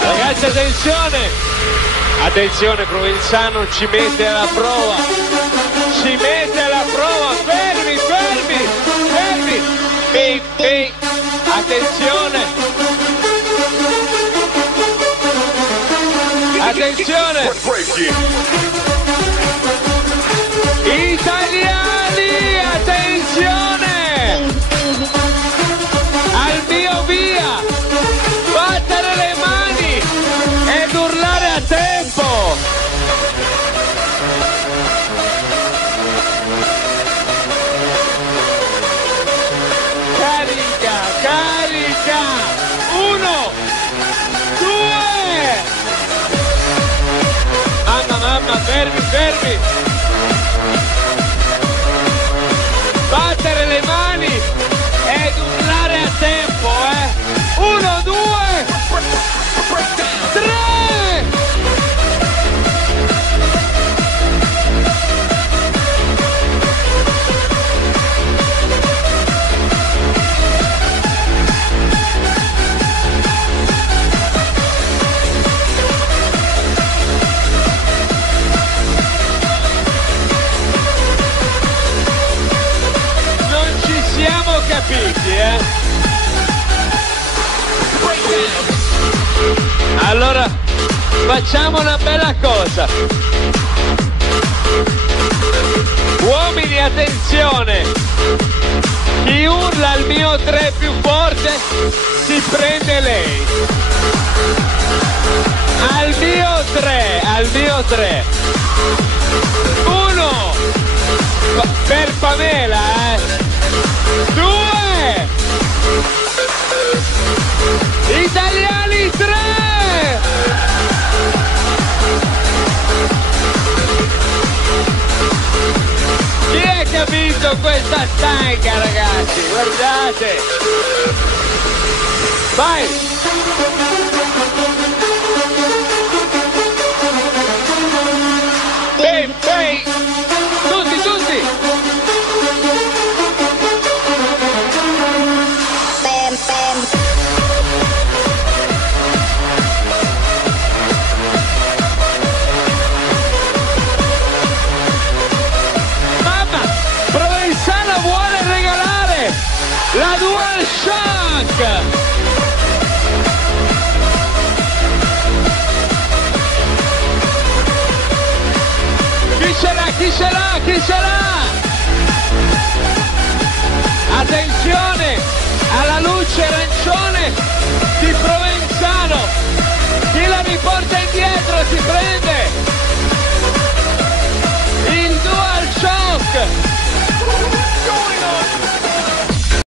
Ragazzi, attenzione! Attenzione, Provenzano ci mette alla prova! Ci mette alla prova! Fermi, fermi, fermi! Ehi, ehi! Attenzione! Attenzione! Italiani, attenzione! Al mio via! Battere le mani ed urlare a tempo! Carica, carica! 1, 2! Mamma, fermi, fermi! Battere le mani ed urlare a tempo, 1, 2, 3! Non ci siamo capiti, Allora, facciamo una bella cosa. Uomini, attenzione! Chi urla il mio 3 più forte si prende lei. Al mio 3, al mio 3. 1 per Pamela, 2 italiani, 3! Chi è che ha vinto questa stanca, ragazzi? Guardate! Vai! Beh, beh! Tutti, tutti! La DualShock! Chi ce l'ha? Chi ce l'ha? Chi ce l'ha? Attenzione alla luce arancione di Provenzano!